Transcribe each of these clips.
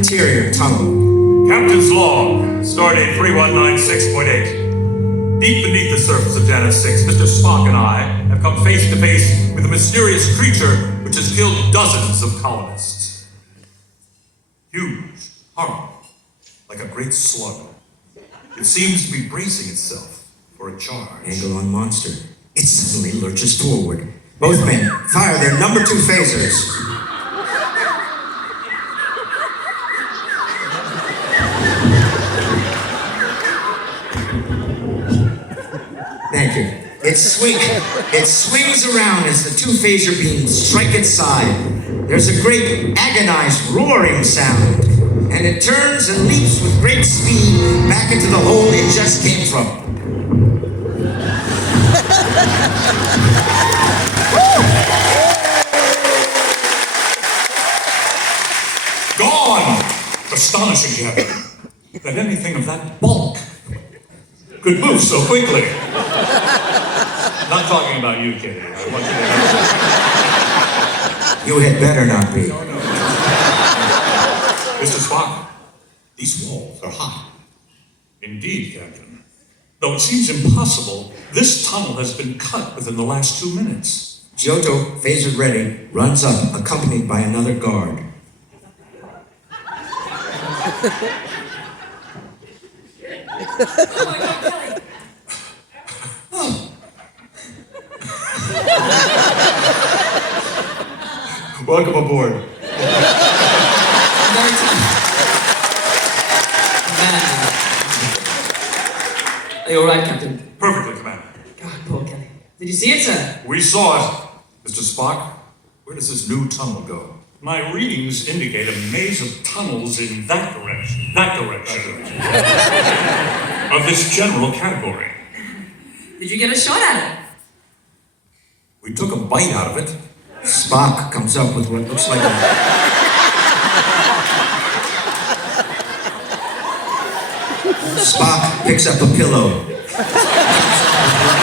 interior tunnel. Captain's log, stardate 3196.8. Deep beneath the surface of Janus 6, Mr. Spock and I have come face to face with a mysterious creature which has killed dozens of colonists. Huge, horrible, like a great slug. It seems to be bracing itself for a charge. Angle on monster. It suddenly lurches forward. Both men fire their number 2 phasers. Thank you. It swings around as the 2 phaser beams strike its side. There's a great agonized roaring sound, and it turns and leaps with great speed back into the hole it just came from. Gone! Astonishing, Captain, that anything of that bulk could move so quickly. Not talking about you, Kitty. I want you to... You had better not be. No. Mr. Spock, these walls are hot. Indeed, Captain. Though it seems impossible, this tunnel has been cut within the last 2 minutes. Giotto, phaser ready, runs up, accompanied by another guard. Welcome aboard. Are you all right, Captain? Perfectly, Commander. God, poor Kelly. Did you see it, sir? We saw it. Mr. Spock, where does this new tunnel go? My readings indicate a maze of tunnels in that direction. Of this general category. Did you get a shot at it? We took a bite out of it. Spock comes up with what looks like a... Spock picks up a pillow. It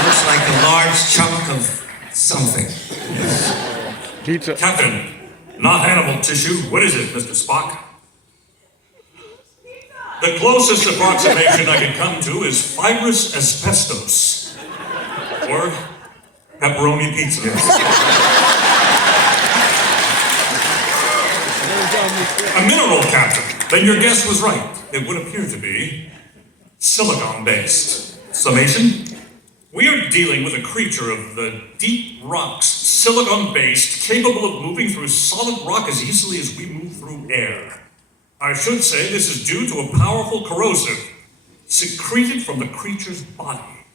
looks like a large chunk of something. Pizza. Captain, not animal tissue. What is it, Mr. Spock? The closest approximation I can come to is fibrous asbestos. Or pepperoni pizza. A mineral, Captain. Then your guess was right. It would appear to be silicon-based. Summation? We are dealing with a creature of the deep rocks, silicon-based, capable of moving through solid rock as easily as we move through air. I should say this is due to a powerful corrosive secreted from the creature's body.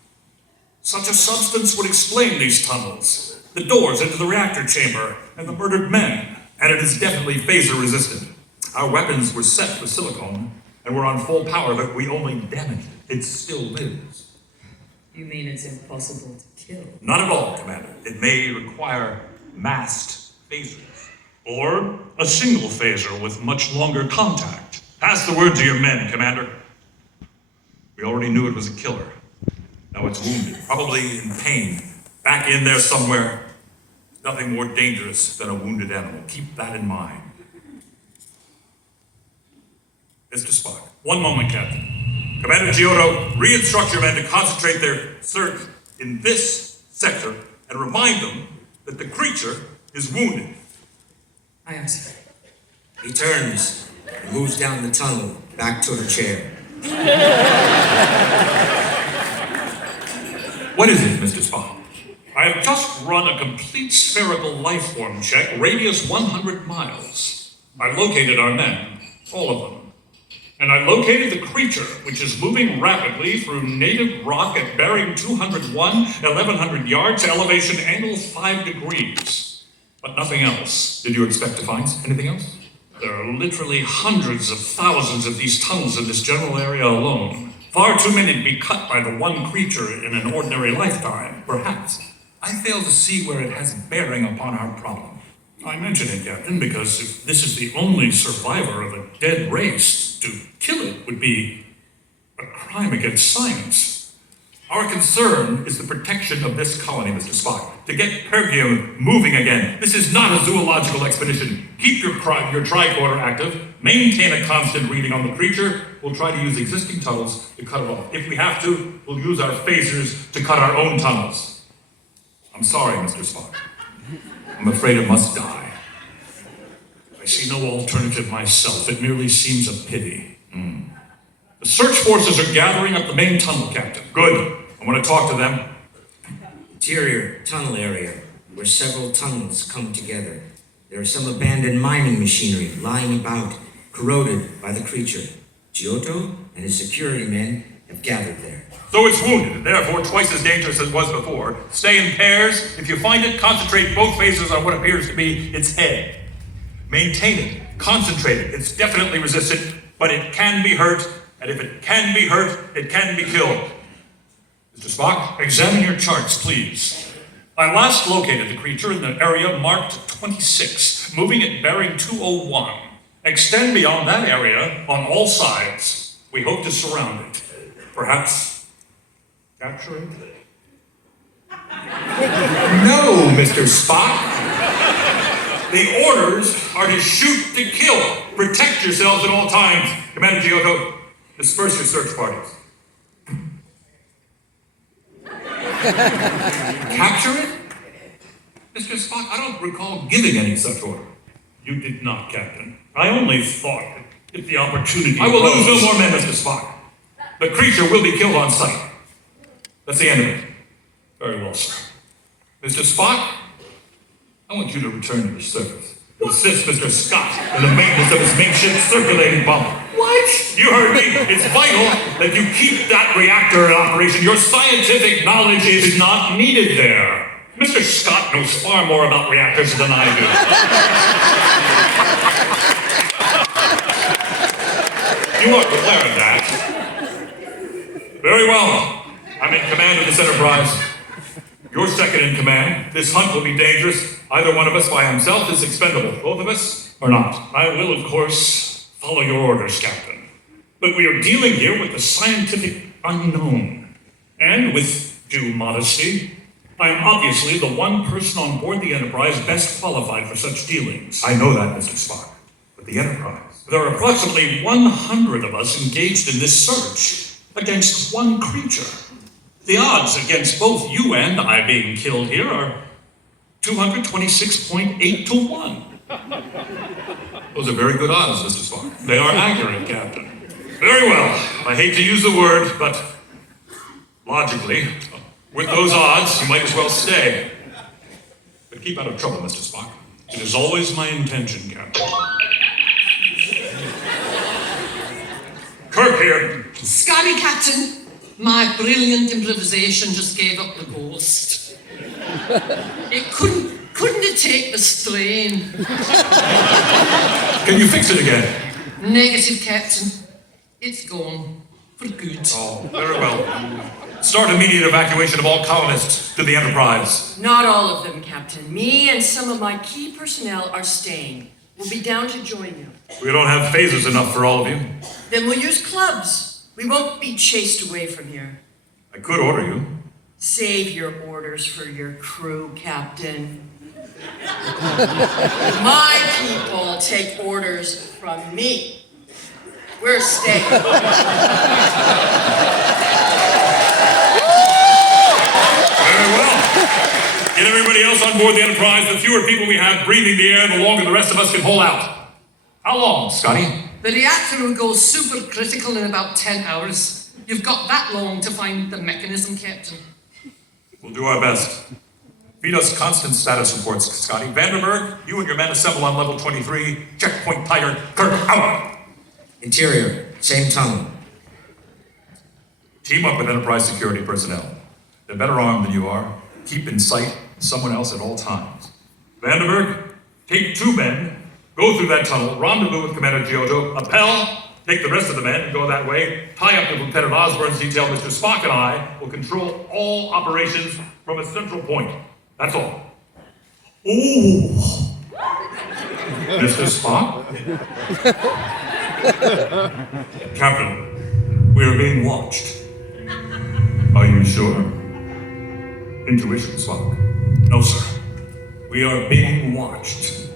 Such a substance would explain these tunnels, the doors into the reactor chamber, and the murdered men. And it is definitely phaser resistant. Our weapons were set for silicon, and we're on full power, but we only damaged it. It still lives. You mean it's impossible to kill? Not at all, Commander. It may require masked phasers. Or a single phaser with much longer contact. Pass the word to your men, Commander. We already knew it was a killer. Now it's wounded, probably in pain. Back in there somewhere. Nothing more dangerous than a wounded animal. Keep that in mind. Mr. Spock. One moment, Captain. Commander Giotto, re-instruct your men to concentrate their search in this sector and remind them that the creature is wounded. I answer. He turns and moves down the tunnel back to her chair. What is it, Mr. Spock? I have just run a complete spherical life form check, radius 100 miles. I located our men, all of them. And I located the creature, which is moving rapidly through native rock at bearing 201, 1,100 yards, elevation angle 5 degrees. But nothing else. Did you expect to find anything else? There are literally hundreds of thousands of these tunnels in this general area alone. Far too many to be cut by the one creature in an ordinary lifetime, perhaps. I fail to see where it has bearing upon our problem. I mention it, Captain, because if this is the only survivor of a dead race, to kill it would be a crime against science. Our concern is the protection of this colony, Mr. Spock. to get Pergium moving again. This is not a zoological expedition. Keep your tricorder active, maintain a constant reading on the creature. We'll try to use existing tunnels to cut it off. If we have to, we'll use our phasers to cut our own tunnels. I'm sorry, Mr. Spock. I'm afraid it must die. I see no alternative myself. It merely seems a pity. The search forces are gathering up the main tunnel, Captain. Good. I want to talk to them. Interior tunnel area, where several tunnels come together. There is some abandoned mining machinery lying about, corroded by the creature. Giotto and his security men have gathered there. So it's wounded, and therefore twice as dangerous as it was before. Stay in pairs. If you find it, concentrate both phasers on what appears to be its head. Maintain it. Concentrate it. It's definitely resistant, but it can be hurt, and if it can be hurt, it can be killed. Mr. Spock, examine your charts, please. I last located the creature in the area marked 26, moving at bearing 201. Extend beyond that area on all sides. We hope to surround it. Perhaps capture it? No, Mr. Spock! The orders are to shoot to kill. Protect yourselves at all times. Commander Giotto, disperse your search parties. Capture it? Mr. Spock, I don't recall giving any such order. You did not, Captain. I only thought if the opportunity I will lose no more men, Mr. Spock. The creature will be killed on sight. That's the end of it. Very well, sir. Mr. Spock, I want you to return to your service. To assist Mr. Scott in the maintenance of his makeshift circulating bomber. What? You heard me. It's vital that you keep that reactor in operation. Your scientific knowledge is not needed there. Mr. Scott knows far more about reactors than I do. You are aware of that. Very well. I'm in command of this enterprise. You're second in command. This hunt will be dangerous. Either one of us by himself is expendable. Both of us or not. I will, of course, follow your orders, Captain. But we are dealing here with the scientific unknown. And with due modesty, I am obviously the one person on board the Enterprise best qualified for such dealings. I know that, Mr. Spock. But the Enterprise? There are approximately 100 of us engaged in this search against one creature. The odds against both you and I being killed here are 226.8 to 1. Those are very good odds, Mr. Spock. They are accurate, Captain. Very well. I hate to use the word, but logically, with those odds, you might as well stay. But keep out of trouble, Mr. Spock. It is always my intention, Captain. Kirk here. Scotty, Captain. My brilliant improvisation just gave up the ghost. It couldn't it take the strain? Can you fix it again? Negative, Captain. It's gone. For good. Oh, very well. Start immediate evacuation of all colonists to the Enterprise. Not all of them, Captain. Me and some of my key personnel are staying. We'll be down to join you. We don't have phasers enough for all of you. Then we'll use clubs. We won't be chased away from here. I could order you. Save your orders for your crew, Captain. My people take orders from me. We're staying. Very well. Get everybody else on board the Enterprise. The fewer people we have breathing the air, the longer the rest of us can hold out. How long, Scotty? The reactor will go supercritical in about 10 hours. You've got that long to find the mechanism, Captain. We'll do our best. Feed us constant status reports, Scotty. Vandenberg, you and your men assemble on level 23. Checkpoint Tiger. Kirk, out! Interior, same tunnel. Team up with Enterprise security personnel. They're better armed than you are. Keep in sight someone else at all times. Vandenberg, take 2 men, go through that tunnel, rendezvous with Commander Giotto. Appel, take the rest of the men and go that way. Tie up with Lieutenant Osborne's detail. Mr. Spock and I will control all operations from a central point. That's all. Ooh. Mr. Spock? Captain, we are being watched. Are you sure? Intuition, Spock. No, sir. We are being watched.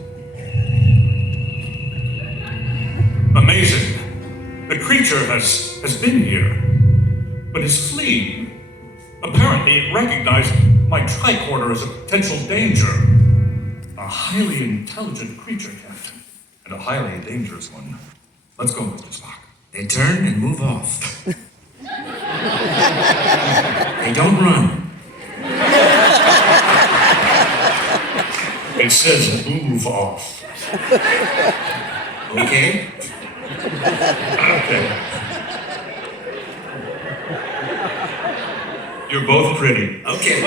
Amazing. The creature has been here, but is fleeing. Apparently, it recognized my tricorder as a potential danger. A highly intelligent creature, Captain, and a highly dangerous one. Let's go, Mr. Spock. They turn and move off. They don't run. It says move off. Okay? Okay. You're both pretty. Okay.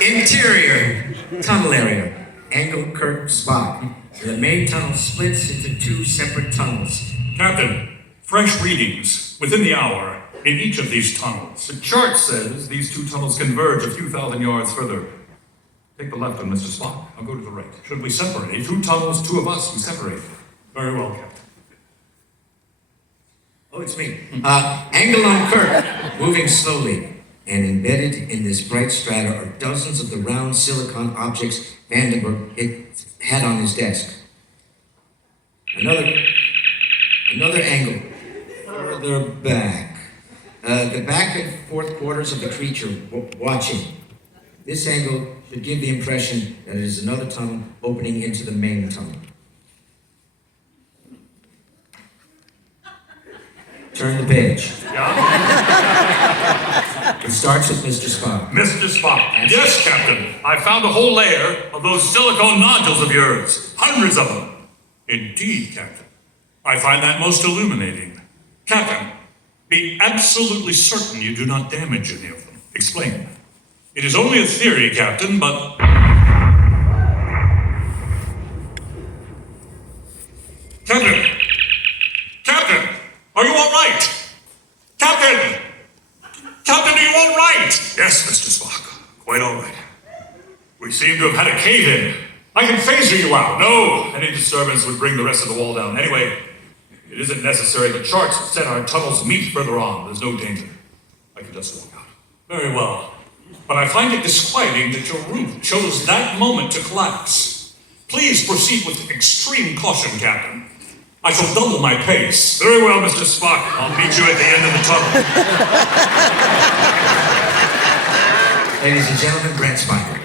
Interior tunnel area. Angle Kirk Spock. The main tunnel splits into two separate tunnels. Captain, fresh readings within the hour in each of these tunnels. The chart says these two tunnels converge a few thousand yards further. Take the left on Mr. Spock. I'll go to the right. Should we separate? Two tunnels, two of us, we separate. Very well, Captain. Oh, it's me. Angle on Kirk, moving slowly. And embedded in this bright strata are dozens of the round silicon objects Vandenberg had on his desk. Another angle, further back. The back and forth quarters of the creature watching. This angle should give the impression that it is another tunnel opening into the main tunnel. Turn the page. It starts with Mr. Spock. Mr. Spock. Yes, Captain. I found a whole layer of those silicone nodules of yours. Hundreds of them. Indeed, Captain. I find that most illuminating. Captain, be absolutely certain you do not damage any of them. Explain. It is only a theory, Captain, but... Captain! Captain! Are you all right? Captain! Captain, are you all right? Yes, Mr. Spock. Quite all right. We seem to have had a cave-in. I can phaser you out. No, any disturbance would bring the rest of the wall down. Anyway, it isn't necessary. The charts said our tunnels meet further on. There's no danger. I can just walk out. Very well. But I find it disquieting that your roof chose that moment to collapse. Please proceed with extreme caution, Captain. I shall double my pace. Very well, Mr. Spock. I'll meet you at the end of the tunnel. Ladies and gentlemen, Brent Spiner.